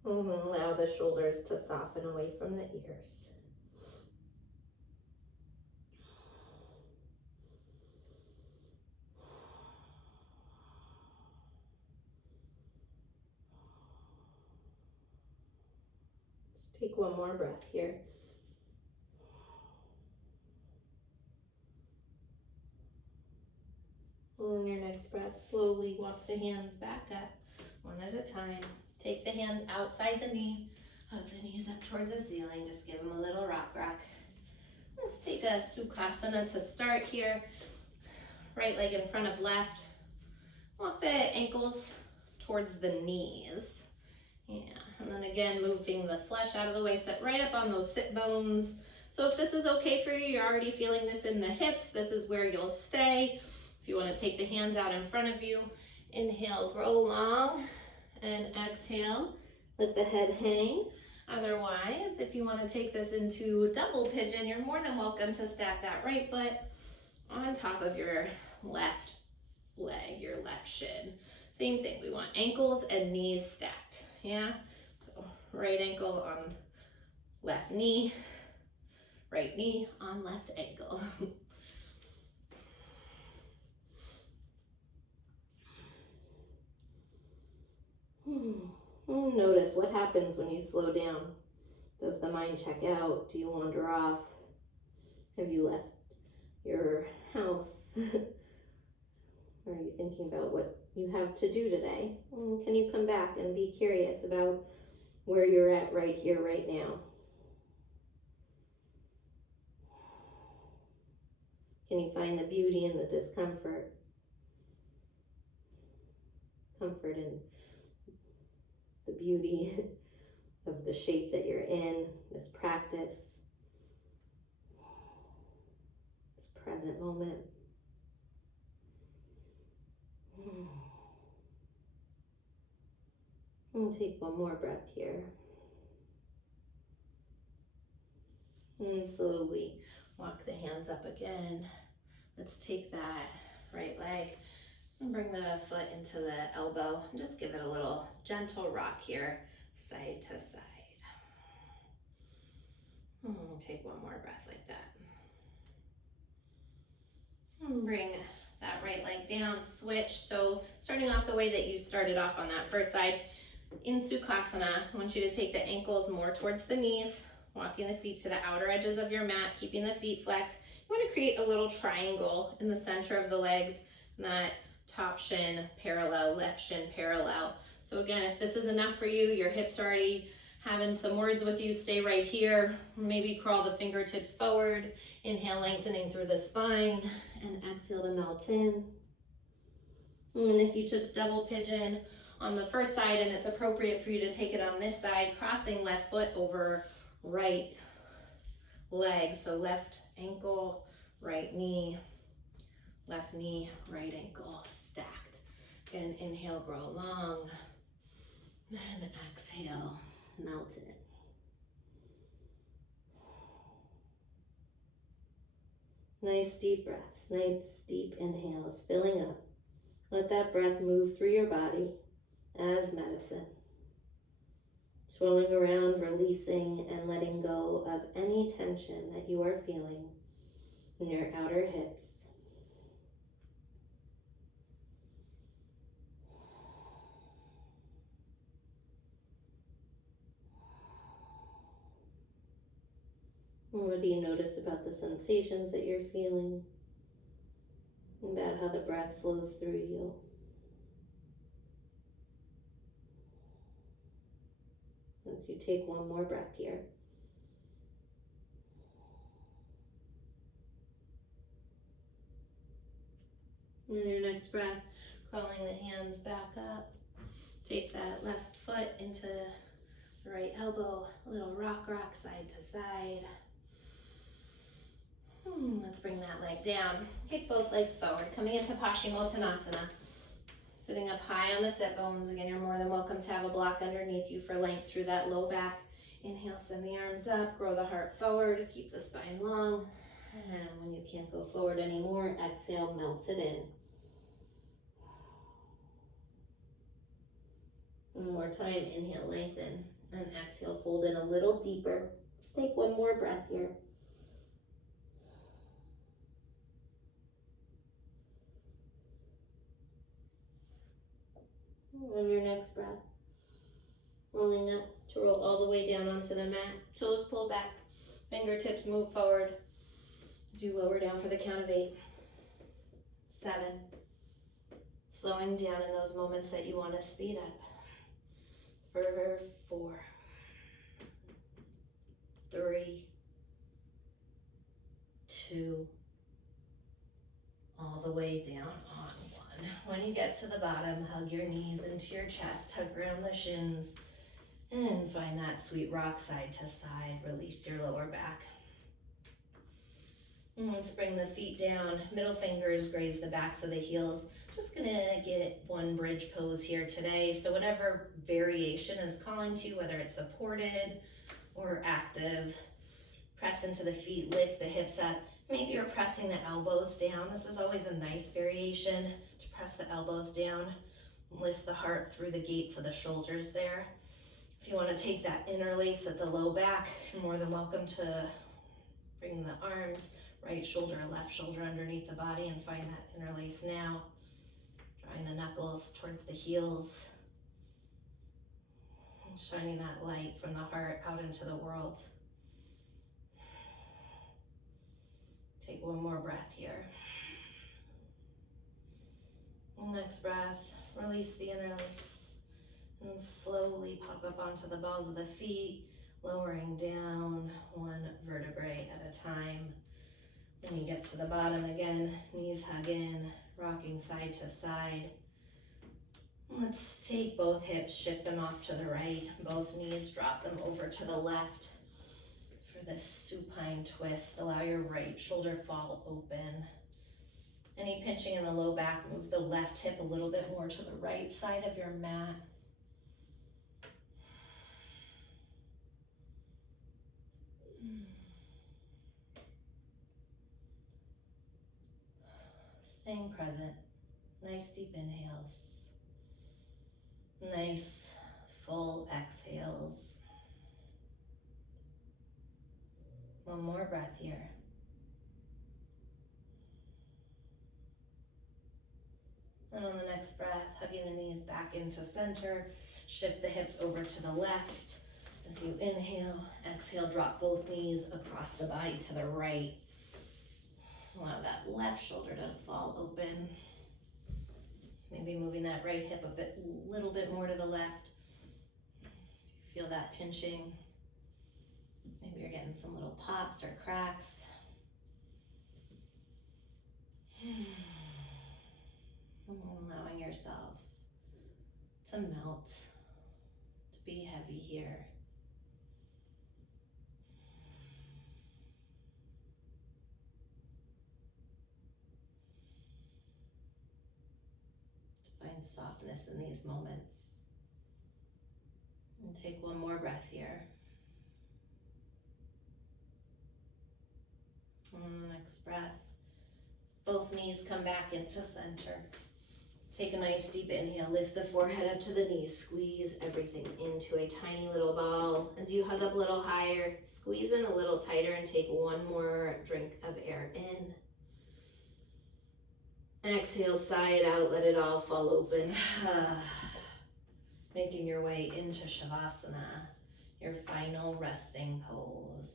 Allow the shoulders to soften away from the ears. Let's take one more breath here. On your next breath, slowly walk the hands back up, one at a time. Take the hands outside the knee, hug the knees up towards the ceiling, just give them a little rock. Let's take a Sukhasana to start here. Right leg in front of left. Walk the ankles towards the knees. Yeah, and then again, moving the flesh out of the way, sit right up on those sit bones. So if this is okay for you, you're already feeling this in the hips, this is where you'll stay. If you want to take the hands out in front of you, inhale, grow long, and exhale, let the head hang. Otherwise, if you want to take this into double pigeon, you're more than welcome to stack that right foot on top of your left leg, your left shin. Same thing, we want ankles and knees stacked, yeah? So right ankle on left knee, right knee on left ankle. Notice what happens when you slow down. Does the mind check out? Do you wander off? Have you left your house? Are you thinking about what you have to do today? Can you come back and be curious about where you're at right here, right now? Can you find the beauty in the discomfort? Comfort in the beauty of the shape that you're in, this practice, this present moment. And take one more breath here. And slowly walk the hands up again. Let's take that right leg and bring the foot into the elbow and just give it a little gentle rock here, side to side. Take one more breath like that. And bring that right leg down, switch. So starting off the way that you started off on that first side, in Sukhasana, I want you to take the ankles more towards the knees, walking the feet to the outer edges of your mat, keeping the feet flexed. You want to create a little triangle in the center of the legs, that top shin parallel, left shin parallel. So again, if this is enough for you, your hips are already having some words with you, stay right here. Maybe crawl the fingertips forward. Inhale, lengthening through the spine, and exhale to melt in. And if you took double pigeon on the first side and it's appropriate for you to take it on this side, crossing left foot over right leg. So left ankle, right knee, left knee, right ankle, stacked. Again, inhale, grow long, and exhale, melt it. Nice deep breaths, nice deep inhales, filling up. Let that breath move through your body as medicine. Swirling around, releasing and letting go of any tension that you are feeling in your outer hips. What do you notice about the sensations that you're feeling? About how the breath flows through you? As you take one more breath here. And your next breath, crawling the hands back up. Take that left foot into the right elbow, a little rock side to side. Let's bring that leg down. Kick both legs forward, coming into Paschimottanasana. Sitting up high on the sit bones. Again, you're more than welcome to have a block underneath you for length through that low back. Inhale, send the arms up, grow the heart forward, keep the spine long. And when you can't go forward anymore, exhale, melt it in. One more time, inhale, lengthen, and exhale, fold in a little deeper. Take one more breath here. On your next breath, rolling up to roll all the way down onto the mat. Toes pull back, fingertips move forward as you lower down for the count of 8, 7, slowing down in those moments that you want to speed up. For 4, 3, 2, all the way down on 1. When you get to the bottom, hug your knees into your chest, hug around the shins, and find that sweet rock side to side. Release your lower back. And let's bring the feet down, middle fingers graze the backs of the heels. Just gonna get one bridge pose here today. So whatever variation is calling to you, whether it's supported or active, press into the feet, lift the hips up. Maybe you're pressing the elbows down. This is always a nice variation to press the elbows down. Lift the heart through the gates of the shoulders there. If you want to take that interlace at the low back, you're more than welcome to bring the arms, right shoulder, left shoulder underneath the body and find that interlace now. Drawing the knuckles towards the heels. Shining that light from the heart out into the world. Take one more breath here. Next breath, release the interlace and slowly pop up onto the balls of the feet, lowering down one vertebrae at a time. When you get to the bottom again, knees hug in, rocking side to side. Let's take both hips, shift them off to the right, both knees, drop them over to the left. For this supine twist, allow your right shoulder fall open. Any pinching in the low back, move the left hip a little bit more to the right side of your mat. Staying present. Nice deep inhales. Nice full exhales. One more breath here. And on the next breath, hugging the knees back into center, shift the hips over to the left. As you inhale, exhale, drop both knees across the body to the right. Allow that left shoulder to fall open. Maybe moving that right hip a little bit more to the left. Feel that pinching. Maybe you're getting some little pops or cracks. Allowing yourself to melt, to be heavy here. To find softness in these moments. And take one more breath here. And the next breath, both knees come back into center. Take a nice deep inhale, lift the forehead up to the knees, squeeze everything into a tiny little ball. As you hug up a little higher, squeeze in a little tighter and take one more drink of air in. Exhale, sigh it out, let it all fall open. Making your way into Shavasana, your final resting pose.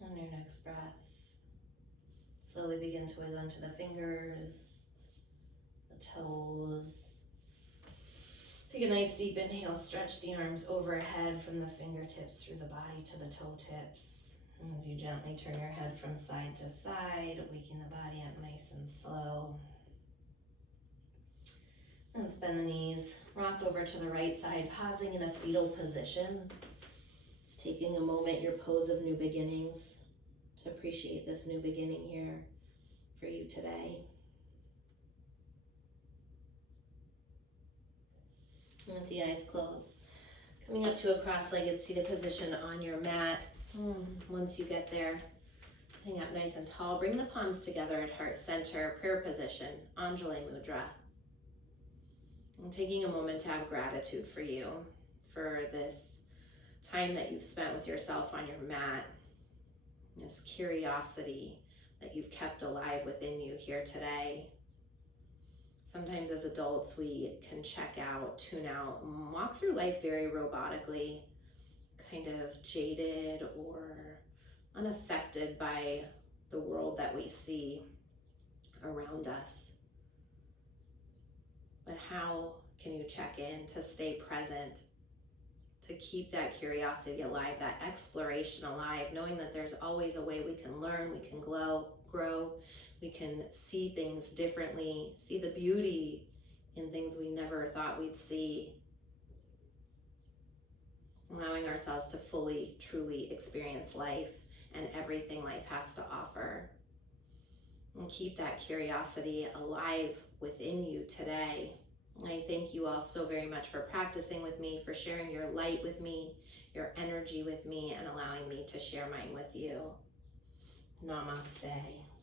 On your next breath, slowly begin to wiggle into the fingers, the toes. Take a nice deep inhale, stretch the arms overhead from the fingertips through the body to the toe tips. And as you gently turn your head from side to side, waking the body up nice and slow. And bend the knees, rock over to the right side, pausing in a fetal position. Just taking a moment, your pose of new beginnings, to appreciate this new beginning here for you today. And with the eyes closed, coming up to a cross-legged seated position on your mat. Once you get there, sitting up nice and tall, bring the palms together at heart center, prayer position, Anjali Mudra. And taking a moment to have gratitude for you, for this time that you've spent with yourself on your mat, this curiosity that you've kept alive within you here today. Sometimes as adults, we can check out, tune out, and walk through life very robotically, kind of jaded or unaffected by the world that we see around us. But how can you check in to stay present, to keep that curiosity alive, that exploration alive, knowing that there's always a way we can learn, we can grow, we can see things differently, see the beauty in things we never thought we'd see. Allowing ourselves to fully, truly experience life and everything life has to offer. And keep that curiosity alive within you today. I thank you all so very much for practicing with me, for sharing your light with me, your energy with me, and allowing me to share mine with you. Namaste.